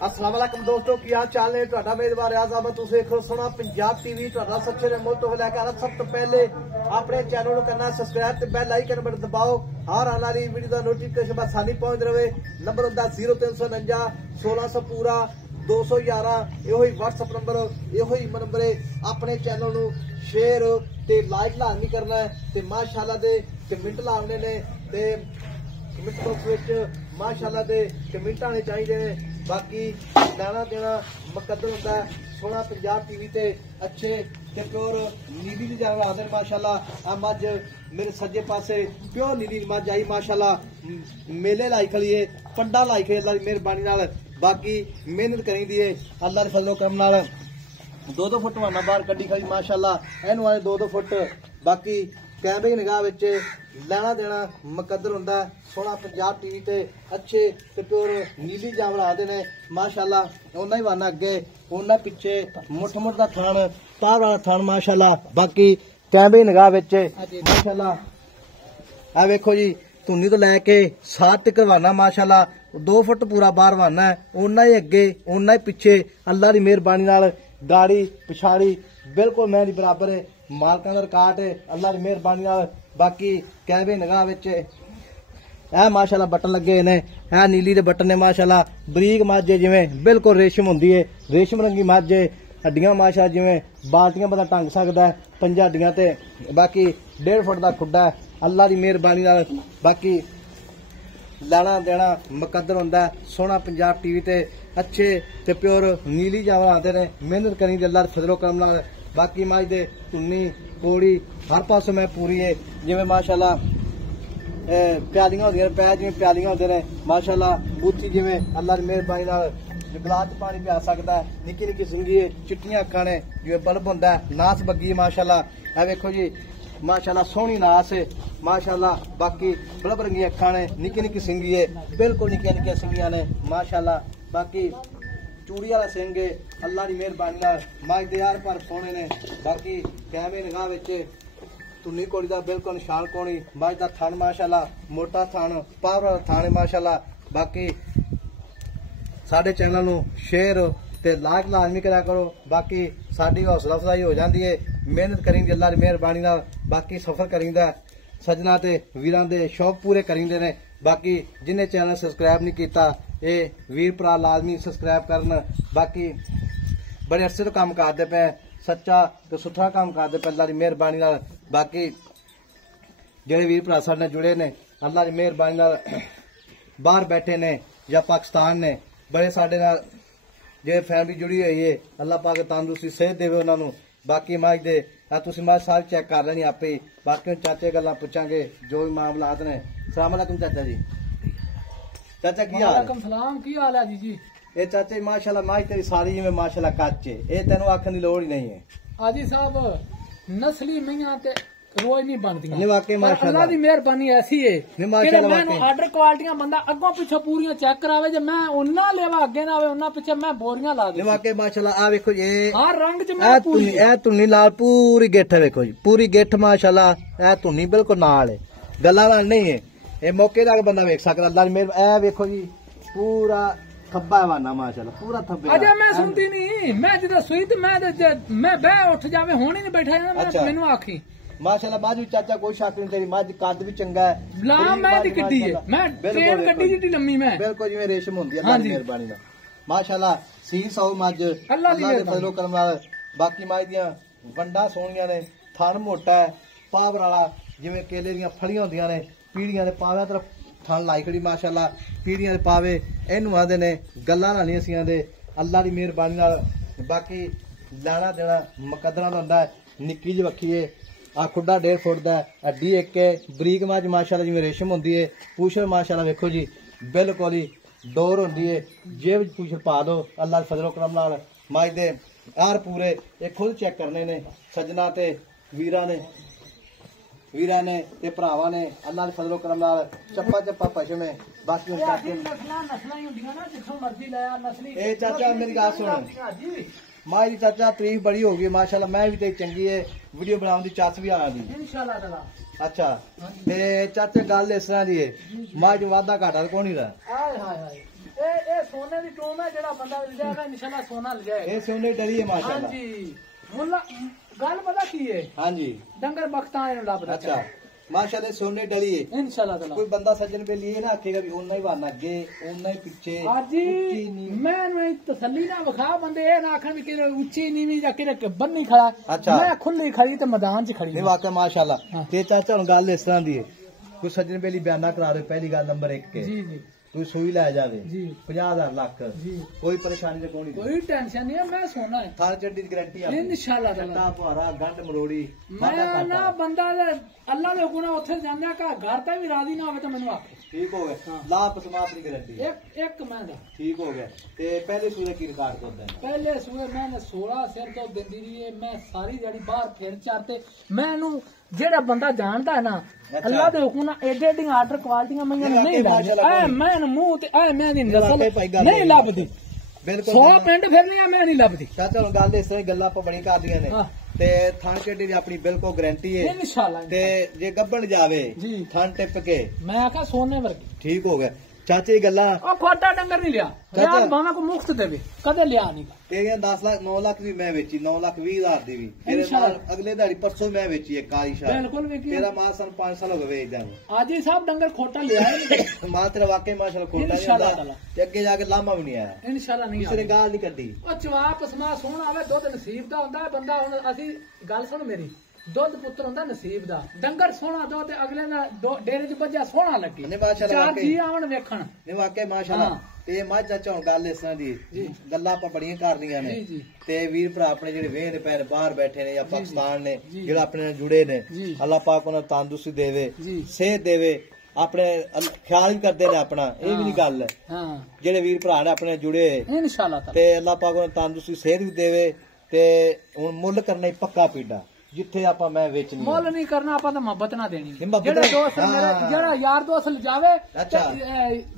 अस्सलाम वालेकुम दोस्तों, की हाल चाल ने? तुहाडा मेजबान रियाज अहमद, तुसीं देख रहे हो सोना पंजाब टीवी। तुहाडा सच्चे दे मुल्क तो लेकर सब तो पहले अपने चैनल को करना सब्सक्राइब ते बेल आइकन बटन दबाओ। हर आने वाली वीडियो का नोटिफिकेशन बस सानी पहुंच रहे। नंबर होंदा 0349 1600 पूरा 211। यो ही व्हाट्सएप नंबर, यो ही नंबर है। अपने चैनल को शेयर ते लाइक लाजमी करना है ते माशाअल्लाह दे कमेंट लाने ने ते कमेंट बॉक्स विच माशाअल्लाह दे कमेंट आने चाहिए ने। बाकी लेना देना मुकद्दर होंदा है। सोना पंजाब टीवी ते अच्छे ते प्योर नीली दी जानवर आदर माशाअल्लाह। मज मेरे सज्जे पासे प्योर नीली मज आई माशाअल्लाह। मेले लाई खड़ी है, पंडा लाई खड़ी अल्लाह दी मेहरबानी नाल। बाकी मेहनत करी दी है अल्लाह दे फजलो करम नाल। 2-2 फुट वाना बाहर कड्डी खड़ी माशाअल्लाह। एनू आए 2-2 फुट। बाकी कैमरे की निगाह विच लेना देना मुकद्दर होंदा है। सोना पंजाब टीवी ते अच्छे ते प्योर नीली जानवर आते ने माशाअल्लाह। उन्ना ही वाना अगे उन्ना पिछे मुठ मुठ दा थान तार वाला थान माशाअल्लाह। बाकी कैमरे की निगाह विच माशाअल्लाह आ वेखो जी, धुनी तो लैके सात तक वाना माशाअल्लाह। 2 फुट पूरा बाहर वाना है। उन्ना ही अगे उन्ना ही पिछे अल्लाह की मेहरबानी नाल गाड़ी पिछाड़ी बिल्कुल मैं बराबर है। मालकां दा रिकॉर्ड है अल्लाह की मेहरबानी नाल। बाकी कैमरे निगाह विच ए माशाअल्लाह बटन लगे ने। ए नीली दे बटन ने माशाअल्लाह। बरीक मज जिवें बिल्कुल रेशम हुंदी है, रेशम रंगी मज है। हड्डियां माशाअल्लाह जिवें बाल्टियां बंदा टंग सकदा है, 5 हड्डियां ते। बाकी 1.5 फुट दा खुड्डा है अल्लाह की मेहरबानी नाल। बाकी लेना देना मुकद्दर होंदा है। सोना पंजाब टीवी ते अच्छे ते प्योर नीली जानवर आते ने। मेहनत करी दे अल्लाह दे फजलो करम नाल। बाकी मज दे धुनी कोड़ी हर पासों मैं पूरी है। जिवें माशाअल्लाह प्यालियां होंदियां ने, पै जिवें प्यालियां होंदे ने माशाअल्लाह। बूथी जिवें अल्लाह की मेहरबानी नाल गिलास च पानी पिया सकदा है। निक्की निक्की सिंगी है, चिट्टियां अखां ने जिवें बल्ब होंदा है। नास बग्गी माशाअल्लाह। ए वेखो जी माशाअल्लाह सोहनी नास है माशाअल्लाह। बाकी बल्ब रंगी अखां ने, निक्की निक्की सिंगी है, बिल्कुल निक्कियां निक्कियां सिंगियां ने माशाअल्लाह। बाकी चूड़ी वाला सिंह है अल्लाह की मेहरबानी नाल। मज दे यार पर सोने ने। बाकी कैमरे निगाह विच धुनी कोड़ी दा बिल्कुल निशान कोनी। मज दा थान माशाअल्लाह, मोटा थान पावर वाला थान है माशाअल्लाह। बाकी साडे चैनल नूं शेयर ते लाइक लाजमी करा करो। बाकी साडी हौसला अफजाई हो जाती है। मेहनत करेंगे अल्लाह की मेहरबानी नाल। बाकी सफर करींदा सजना ते वीरां दे शौक पूरे करींदे ने। बाकी जिन्हें चैनल सबसक्राइब नहीं किया ये वीर भरा लाजमी सबसक्राइब करन। बाकी बड़े अरसे तो काम करते पे, सच्चा तो सुथरा काम करते पे अल्लाह की मेहरबानी नाल। बाकी जेडे वीर भरा साडे नाल जुड़े ने अल्लाह की मेहरबानी नाल, बाहर बैठे ने या पाकिस्तान ने, बड़े साडे नाल जेडे फैमिली जुड़ी हुई है अल्लाह पाक तंदुरुस्ती सेहत देवे उन्हां नूं। बाकी मज दे तुसीं मज सारी चेक कर लेनी आपे ही। बाकी चाचे गल्लां पुछांगे जो भी मामलात ने। अस्सलाम वालेकुम चाचा जी। चाचा की हाल? वालेकुम सलाम, की हाल है जी? ये चाचे माशाल्लाह मज तेरी सारी जिवें माशाल्लाह कच्च है, ये तेनों आखण दी लोड़ ही नहीं है। आजी साहब नस्ली मियां ते रोज नहीं बनदियां। नहीं वाकई माशाल्लाह अल्लाह दी मेहरबानी ऐसी है नहीं माशाल्लाह मैं आर्डर क्वालिटियां बंदा अगों पिछे पूरियां चेक करावे। जे मैं उन्ना लेवा अगे ना आवे उन्ना पिछे मैं बोरियां ला दे। वाकई माशाल्लाह। आ वेखो ये हर रंग च मैं पूरी ए धुनी लाल पूरी गिठ है। वेखो जी पूरी गिठ माशाल्लाह। ए धुनी बिल्कुल नाल है, गल्लां नाल नहीं है। ये मौके दा बंदा वेख सकदा अल्लाह दी मेहर। ए वेखो जी पूरा थब्बा वाना माशाल्लाह, पूरा थब्बे। अजे मैं सुनती नहीं, मैं जदा सुई ते मैं बह उठ जावे हुण ही नहीं बैठा जाना। मैनू आखी माशाल्लाह बाजू चाचा कोई शक नहीं, तेरी मज कद भी चंगा है। ला मैं दी गड्डी है, मैं ट्रेन गड्डी जिड्डी लम्मी मैं बिल्कुल जिवें रेशम हुंदी है अल्लाह दी मेहरबानी नाल माशाल्लाह। सी सौ मज अल्लाह दे फजलो करम नाल। बाकी मज दियां वंडा सोहणियां ने, थन मोटा है पावर वाला जिवें केले दियां फलियां हुंदियां ने। पीड़ियां दे पावे तरफ थन लाई खड़ी माशाल्लाह। पीड़ियां दे पावे इहनूं आंदे ने, गल्लां नाल नहीं असीं आंदे अल्लाह दी मेहरबानी नाल। बाकी लेना देना मुकद्दरां दा हुंदा है। निक्की जी बक्खी है, आ खुड्डा 1.5 फुट दा, हड्डी एक है, बरीक मज माशाल्लाह जिवें रेशम हुंदी है। पूछर माशाल्लाह वेखो जी बिल्कुल ही डोर हुंदी है। जेब च पूछर पा दो अल्लाह दे फजलो करम नाल। मज दे यार पूरे ये खुद चेक करने ने सजना ते वीरां ने ते भरावां ने अल्लाह दे फजलो करम नाल। चप्पा चप्पा पशम है। बाकी ए चाचा मेरी गल सुन माई चाचा तारीफ बड़ी हो गई माशाल्लाह। मैं भी तेरी चंगी है, वीडियो बनाने की चास भी आना दी इंशाल्लाह। अच्छा ते चाचा गल इस तरह दी है, मां च वादा घाटा कोई नहीं रहा। ਇਹ ਸੋਨੇ ਦੀ ਟੋਮ ਹੈ, ਜਿਹੜਾ ਬੰਦਾ ਲੈ ਜਾਏਗਾ ਇਨਸ਼ਾਅੱਲਾ ਸੋਨਾ ਲੈ ਜਾਏਗਾ। ਇਹ ਸੋਨੇ ਡਲੀ ਹੈ ਮਾਸ਼ਾਅੱਲਾ। ਹਾਂਜੀ ਮੁੱਲਾ ਗੱਲ ਪਤਾ ਕੀ ਹੈ, ਹਾਂਜੀ ਡੰਗਰ ਬਖਤਾਂ ਇਹਨੂੰ ਲੱਭਦਾ। ਅੱਛਾ माशाल्लाह सोने डली है इंशाल्लाह ताला। कोई बंदा सज्जन पे लिए ना आखेगा भी ओना ही वाना अगे ओना ही पीछे हाजी मैं तसल्ली ना विखा बंदे ये ना आखन भी कि उच्ची नीवी या कि बन्नी खड़ा। अच्छा मैं खुली खड़ी ते मैदान च खड़ी नहीं वाकई माशाल्लाह। ते चाचा हुन गल इस तरह दी है कोई सज्जन पे बयाना करा दे। पहली गल नंबर 1 के जी जी कोई सुई लै जावे जी 50,000 लाख जी कोई परेशानी कोई नहीं, कोई टेंशन नहीं है। मैं सोना है थार चड्डी दी गारंटी है इंशाल्लाह ताला। चट्टा पुआरा गंढ मरोड़ी मैं ना बंदा अल्लाह दे हुक्म नाल ओथे जांदा का घर ता भी राजी ना होवे तो मैनू आखे ठीक हो गया। ला पसमा अपनी गारंटी एक मैं दा ठीक हो गया। ते पहले सूरे की रिकॉर्ड करदा है पहले सूए मैंने 16 सिर तो दिंदी रही है। मैं सारी जड़ी बाहर फिर चारते मैनू जेड़ा बंदा जानता है ना अल्लाह दे हुक्म नाल एडे एडी आर्डर क्वालिटियां मैं नहीं लादी। ऐ मैं मुंह ते ऐ मैं दी नस्ल नहीं लभदी बिल्कुल 100 पिंड फिरनी मैं नहीं लभदी। चाचा हुन गल इस तरह गल्लां ਆਪਾਂ ਬਣੀ ਕਰਦੀਆਂ ਨੇ ਤੇ ਥਣ ਚੱਡੀ ਦੀ ਆਪਣੀ ਬਿਲਕੁਲ ਗਾਰੰਟੀ ਹੈ इंशाल्लाह। ਤੇ ਜੇ ਗੱਬਣ ਜਾਵੇ जी ਥਣ ਟਿਪ ਕੇ मैं आखा सोने वर्गी ठीक हो गया। चाचे दी गल्लां ओ खोटा डंगर नहीं लिया यार भावे को मुफ्त देवे कदे लिया नहीं तेरियां 10 लाख 9 लाख भी मैं वेची 9 लाख 20 हज़ार दी भी तेरे माल अगले दिहाड़ी परसों मैं वेची है काली शाह बिल्कुल विकी तेरा माल सन 5 साल हो गए वेचदा आज ही साहब डंगर खोटा लिया है माल तेरा वाकई माशाल्लाह खोटा नहीं इंशाल्लाह होता ताला। ते अगे जाके लामा भी नहीं आया इंशाल्लाह नहीं किसी ने गाल नहीं कड्डी। ओ जवाब पसमा सोहना आवे दुध नसीब दा हुंदा बंदा हुन असि गल सुन मेरी दुध पुत्र हुंदा नसीब दा डंगर सोहना दो ते अगले दा डेरे च बज्जा सोहना लगे नहीं माशाल्लाह चार जी आवन वेखण नहीं वाकई माशाल्लाह। ते मां चाचा हुन गल इस तरह दी गल्लां ਆਪਾਂ ਬੜੀਆਂ ਕਰ ਲੀਆਂ ਨੇ जी जी ਤੇ ਵੀਰ ਭਰਾ ਆਪਣੇ ਜਿਹੜੇ ਵੇਹਨ ਪੈਣ ਬਾਹਰ ਬੈਠੇ ਨੇ ਜਾਂ ਜੀ, ਪਾਕਿਸਤਾਨ ਨੇ ਜੀ। ਜਿਹੜਾ ਆਪਣੇ ਨਾਲ ਜੁੜੇ ਨੇ ਜੀ। ਅੱਲਾਹ ਪਾਕ ਉਹਨਾਂ ਨੂੰ ਤੰਦਰੁਸਤੀ ਦੇਵੇ जी ਸਿਹਤ ਦੇਵੇ ਆਪਣੇ ਖਿਆਲ ਵੀ ਕਰਦੇ ਨੇ ਆਪਣਾ ਇਹ ਵੀ ਨਹੀਂ ਗੱਲ हां ਜਿਹੜੇ ਵੀਰ ਭਰਾ ਨੇ ਆਪਣੇ ਨਾਲ ਜੁੜੇ ਹੋਏ इंशाल्लाह ताला। ਤੇ ਅੱਲਾਹ ਪਾਕ ਉਹਨਾਂ ਨੂੰ ਤੰਦਰੁਸਤੀ ਸਿਹਤ ਵੀ ਦੇਵੇ ਤੇ ਹੁਣ ਮੁੱਲ ਕਰਨਾ ਹੀ ਪੱਕਾ ਪੀੜਾ ਜਿੱਥੇ ਆਪਾਂ ਮੈਂ ਵੇਚਣੀ ਮੁੱਲ ਨਹੀਂ ਕਰਨਾ ਆਪਾਂ ਤਾਂ ਮੁਹੱਬਤ ਨਾ ਦੇਣੀ ਨਹੀਂ, ਮੁਹੱਬਤ ਜਿਹੜੇ ਦੋਸਤ ਹਾਂ। ਮੇਰੇ ਜਿਹੜਾ ਯਾਰ ਦੋਸਤ ਲਜਾਵੇ ਅੱਛਾ।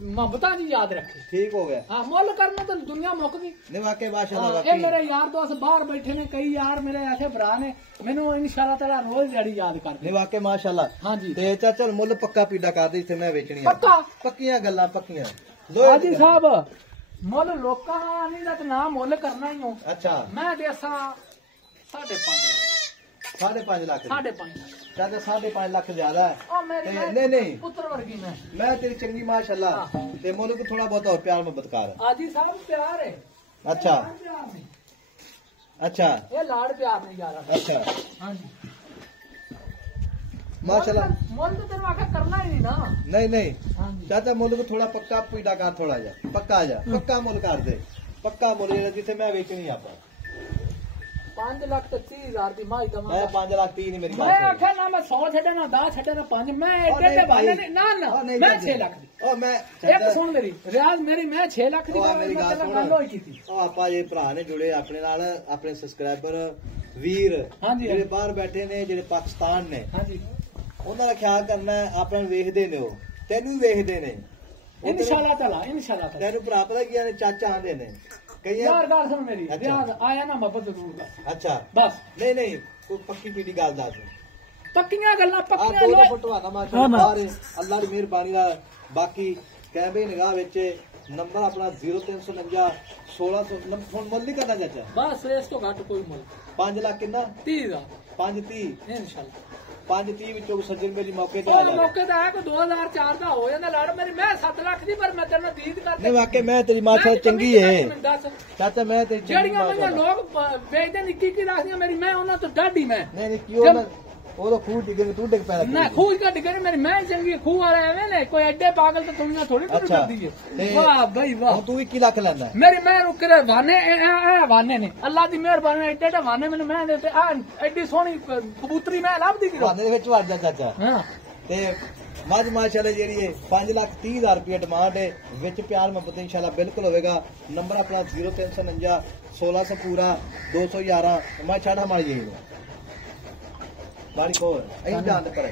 ਮੁਹੱਬਤਾਂ ਦੀ ਯਾਦ ਰੱਖੇ। ਠੀਕ ਹੋ ਗਿਆ। ਹਾਂ ਮੁੱਲ ਕਰਨਾ ਤਾਂ ਦੁਨੀਆ ਮੁੱਕ ਗਈ। ਨਹੀਂ ਵਾਕਈ ਮਾਸ਼ਾਅੱਲਾ ਇਹ ਵਾਕਈ ਮੇਰੇ ਯਾਰ ਦੋਸਤ ਬਾਹਰ ਬੈਠੇ ਨੇ ਕਈ ਯਾਰ ਮੇਰੇ ਐਸੇ ਭਰਾ ਨੇ ਮੈਨੂੰ ਇਨਸ਼ਾਅੱਲਾ ਤਾਲਾ ਰੋਜ਼ ਦਿਹਾੜੀ ਯਾਦ ਕਰਦੇ। ਨਹੀਂ ਵਾਕਈ ਮਾਸ਼ਾਅੱਲਾ। ਹਾਂਜੀ ਤੇ ਚਾਚਾ ਮੁੱਲ ਪੱਕਾ ਪੀੜਾ ਕਰਦੇ ਜਿੱਥੇ ਮੈਂ ਵੇਚਣੀ ਆ ਪੱਕਾ ਪੱਕੀਆਂ ਗੱਲਾਂ ਪੱਕੀਆਂ ਹਾਜੀ ਸਾਹਿਬ ਮੁੱਲ ਲੋਕਾਂ ਨਹੀਂ ਦਾ ਨਾ ਮੁੱਲ ਕਰਨਾ ਹੀ ਹੋ। ਅੱਛਾ ਮੈਂ ਦੇਸਾਂ 5.5 5.5 ਲੱਖ 5.5 ਚਾਚਾ 5.5 ਲੱਖ ਜ਼ਿਆਦਾ ਹੈ ਉਹ ਮੇਰੀ ਨਹੀਂ ਨਹੀਂ ਪੁੱਤਰ ਵਰਗੀ ਮੈਂ ਤੇਰੀ ਚੰਗੀ ਮਾਸ਼ਾਅੱਲਾ ਤੇ ਮੁੱਲ ਕੋ ਥੋੜਾ ਬਹੁਤ ਹੋਰ ਪਿਆਰ ਮੁਹੱਬਤ ਕਰ। ਹਾਜੀ ਸਾਹਿਬ ਪਿਆਰ ਹੈ। ਅੱਛਾ ਪਿਆਰ ਨਹੀਂ ਅੱਛਾ ਇਹ ਲਾੜ ਪਿਆਰ ਨਹੀਂ ਜਾ ਰਹਾ। ਅੱਛਾ ਹਾਂਜੀ ਮਾਸ਼ਾਅੱਲਾ। ਮੁੱਲ ਤਾਂ ਤੈਨੂੰ ਆਖਿਆ ਕਰਨਾ ਹੀ ਨਹੀਂ ਨਾ। ਨਹੀਂ ਨਹੀਂ ਹਾਂਜੀ ਚਾਚਾ ਮੁੱਲ ਕੋ ਥੋੜਾ ਪੱਕਾ ਪੀੜਾ ਕਰ ਥੋੜਾ ਜਿਹਾ ਪੱਕਾ ਜਾ ਪੱਕਾ ਮੁੱਲ ਕਰ ਦੇ ਪੱਕਾ ਮੁੱਲ ਜਿਹੜਾ ਜਿੱਥੇ ਮੈਂ ਵੇਚਣੀ ਆਪਾਂ 5 ਲੱਖ ਤੇ 30,000 ਦੀ ਮਾਈ ਮੈਂ ਦਵਾਂਗਾ। 5 ਲੱਖ 30 ਨਹੀਂ ਮੇਰੀ ਮੈਂ ਬਾਤ ਆਖਿਆ ਨਾ ਮੈਂ 100 ਛੱਡੇ ਨਾ 10 ਛੱਡੇ ਨਾ 5 ਮੈਂ ਏਡੇ ਤੇ ਬਾਨੇ ਨੇ ਨਾ ਨਾ ਮੈਂ 6 ਲੱਖ ਦੀ। ਉਹ ਮੈਂ ਇੱਕ ਸੁਣ ਮੇਰੀ ਰਿਆਜ਼ ਮੇਰੀ ਮੈਂ 6 ਲੱਖ ਦੀ ਉਹ ਮੇਰੀ ਗੱਲ ਸੁਣ। ਗੱਲ ਹੋਈ ਕੀਤੀ। ਉਹ ਆਪਾਂ ਇਹ ਭਰਾ ਨੇ ਜੁੜੇ ਆਪਣੇ ਨਾਲ ਆਪਣੇ ਸਬਸਕ੍ਰਾਈਬਰ ਵੀਰ ਹਾਂਜੀ ਜਿਹੜੇ ਬਾਹਰ ਬੈਠੇ ਨੇ ਜਿਹੜੇ ਪਾਕਿਸਤਾਨ ਨੇ ਹਾਂਜੀ ਉਹਨਾਂ ਦਾ ਖਿਆਲ ਕਰਨਾ ਹੈ, ਆਪਾਂ ਨੂੰ ਵੇਖਦੇ ਨੇ ਉਹ ਤੈਨੂੰ ਵੀ ਵੇਖਦੇ ਨੇ ਇਨਸ਼ਾਅੱਲਾ ਤਾਲਾ ਇੰਸ਼ਾਅੱਲਾ ਤਾਲਾ। ਤੈਨੂੰ ਭਰਾ ਪਤਾ ਕੀ ਨੇ ਚਾਚਾ ਆਂਦੇ ਨੇ ਕਈਆਂ ਯਾਰ ਗੱਲ ਸੁਣ ਮੇਰੀ ਅੱਛਾ। ਰਿਆਜ਼ ਆਇਆ ਨਾ ਮੁਹੱਬਤ ਜ਼ਰੂਰ ਕਰ ਅੱਛਾ ਬਸ। ਨਹੀਂ ਨਹੀਂ ਕੋਈ ਪੱਕੀ ਪੀੜੀ ਗੱਲ ਦੱਸ ਪੱਕੀਆਂ ਗੱਲਾਂ ਆ ਪੱਕੀਆਂ ਦੋ ਲੋਕ ਫੋਟੋ ਆਣਾ ਮਾਸ਼ਾਅੱਲਾ ਬਾਹਰ ਅੱਲਾਹ ਦੀ ਮਿਹਰਬਾਨੀ ਨਾਲ ਬਾਕੀ ਕੈਮਰੇ ਨਿਗਾਹ ਵਿੱਚ ਨੰਬਰ ਆਪਣਾ 0349 1600 ਹੁਣ ਮੁੱਲ ਨਹੀਂ ਕਰਨਾ ਚਾਚਾ ਬਸ ਇਸ ਤੋਂ ਘੱਟ ਕੋਈ ਮੁੱਲ 5 ਲੱਖ ਕਿੰਨਾ 30,000 530 ਇੰਸ਼ਾਅੱਲਾ 530 ਵਿੱਚੋਂ ਸੱਜਣ ਮੇਰੀ ਮੌਕੇ ਤੇ ਆ ਉਹ ਜਾ ਮੌਕੇ ਤਾਂ ਆਇਆ ਕੋਈ 2004 ਦਾ ਹੋ ਜਾਂਦਾ ਲੜ ਮੇਰੀ ਮੈਂ 7 ਲੱਖ ਦੀ ਪਰ ਮੈਂ ਤੇਰੇ ਨਾਲ ਦੀਦ ਕਰਦੇ ਨਹੀਂ ਵਾਕਈ ਮੈਂ ਤੇਰੀ ਮਾਸ਼ਾ ਚੰਗੀ ਏ ਚਾਚਾ ਮੈਂ ਤੇਰੀ ਚੰਗੀ ਜਿਹੜੀਆਂ ਮਾਸ਼ਾ ਮੈਨੂੰ ਲੋਕ ਵੇਚਦੇ ਨੇ ਕੀ ਰੱਖਦੀਆਂ ਮੇਰੀ ਮੈਂ ਉਹਨਾਂ ਤੋਂ ਡਾਢੀ ਮੈਂ ਨਹੀਂ ਨਹੀਂ ਕਿਉਂ ਨਾ ਉਹ ਤਾਂ ਖੂਹ ਡਿੱਗੇ ਤੂੰ ਡਿੱਗ ਪੈਣਾ ਨਾ ਖੂਹ ਘੱਟ ਗਏ ਮੇਰੀ ਮੈਂ ਚੰਗੀ ਖੂਹ ਵਾਲਾ ਐਵੇਂ ਨੇ ਕੋਈ ਐਡੇ ਪਾਗਲ ਤਾਂ ਦੁਨੀਆ ਥੋੜੀ ਤੁਰ ਅੱਛਾ। ਕਰਦੀ ਤੇ ਹੈ ਵਾਹ ਬਈ ਵਾਹ ਹੁਣ ਤੂੰ 21 ਲੱਖ ਲੈਂਦਾ ਮੇਰੀ ਮੈਂ ਰੁਕ ਰਿਹਾ ਵਾਨੇ ਇਹ ਵਾਨੇ ਨੇ ਅੱਲਾ ਦੀ ਮਿਹਰਬਾਨੀ ਐਡੇ ਐਡੇ ਵਾਨੇ ਮੈਨੂੰ ਮੈਂ ਦੇ ਤੇ ਆ ਐਡੀ ਸੋਹਣੀ ਕਬੂਤਰੀ ਮੈਂ ਲੱਭਦੀ ਕਿ ਬਾਨੇ ਦੇ ਵਿੱਚ ਵੜ ਜਾ ਚਾਚਾ ਹਾਂ ਤੇ ਮੱਝ ਮਾਸ਼ਾਅੱਲਾ ਜਿਹੜੀ ਹੈ 5,30,000 ਰੁਪਏ ਡਿਮਾਂਡ ਹੈ ਵਿੱਚ ਪਿਆਰ ਮੁਹੱਬਤ ਇਨਸ਼ਾਅੱਲਾ ਬਿਲਕੁਲ ਹੋਵੇਗਾ। ਨੰਬਰ ਆਪਣਾ 0349 1600 ਪੂਰਾ 211 ਮੈਂ ਛਾੜਾ ਮਾਰ ਜੀ ਬਾੜੀ ਕੋਲ ਇਹ ਜਾਣ ਪਰ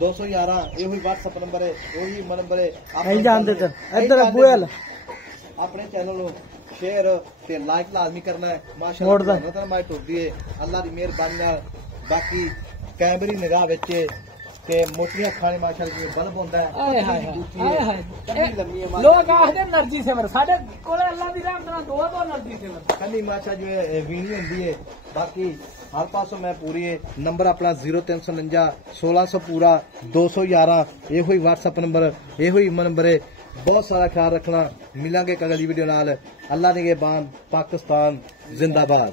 211 ਇਹੋ ਹੀ WhatsApp ਨੰਬਰ ਹੈ ਉਹੀ ਨੰਬਰ ਹੈ ਇਹ ਜਾਣਦੇ ਤੇ ਇੱਧਰ ਬੁਆਲ ਆਪਣੇ ਚੈਨਲ ਨੂੰ ਸ਼ੇਅਰ ਤੇ ਲਾਈਕ ਲਾਜ਼ਮੀ ਕਰਨਾ ਹੈ ਮੋੜ ਦਾ। ਮਾਸ਼ਾਅੱਲਾ ਮੈਂ ਟੁੱਟਦੀ ਹੈ ਅੱਲਾ ਦੀ ਮਿਹਰਬਾਨੀ ਨਾਲ ਬਾਕੀ ਕੈਮਰੇ ਨਿਗਾਹ ਵਿੱਚ ਤੇ ਮੋਟੀਆਂ ਅੱਖਾਂ ਨੇ ਮਾਸ਼ਾਅੱਲਾ ਜਿਵੇਂ ਬਲਬ ਹੁੰਦਾ ਹੈ ਆਏ ਹਾਏ ਆਏ ਹਾਏ ਕੰਨੀ ਲੰਮੀ ਹੈ ਲੋਕ ਆਖਦੇ ਨਰਜੀ ਸਿਮਰ ਸਾਡੇ ਕੋਲ ਅੱਲਾ ਦੀ ਰਹਿਮਤ ਨਾਲ ਦੋ ਨਰਜੀ ਸਿਮਰ ਕੰਨੀ ਮਾਸ਼ਾ ਜਿਵੇਂ ਵੀਣੀ ਹੁੰਦੀ ਹੈ ਬਾਕੀ ਹਰ ਪਾਸੋਂ ਮੈਂ ਪੂਰੀ ਹੈ ਨੰਬਰ ਆਪਣਾ 0349 1600 ਪੂਰਾ 211 ਇਹੋ ਹੀ WhatsApp ਨੰਬਰ ਇਹੋ ਹੀ ਨੰਬਰ ਹੈ ਬਹੁਤ ਸਾਰਾ ਖਿਆਲ ਰੱਖਣਾ ਮਿਲਾਂਗੇ ਇੱਕ ਅਗਲੀ ਵੀਡੀਓ ਨਾਲ ਅੱਲਾ ਨਿਗਹਿਬਾਨ ਪਾਕਿਸਤਾਨ ਜ਼ਿੰਦਾਬਾਦ।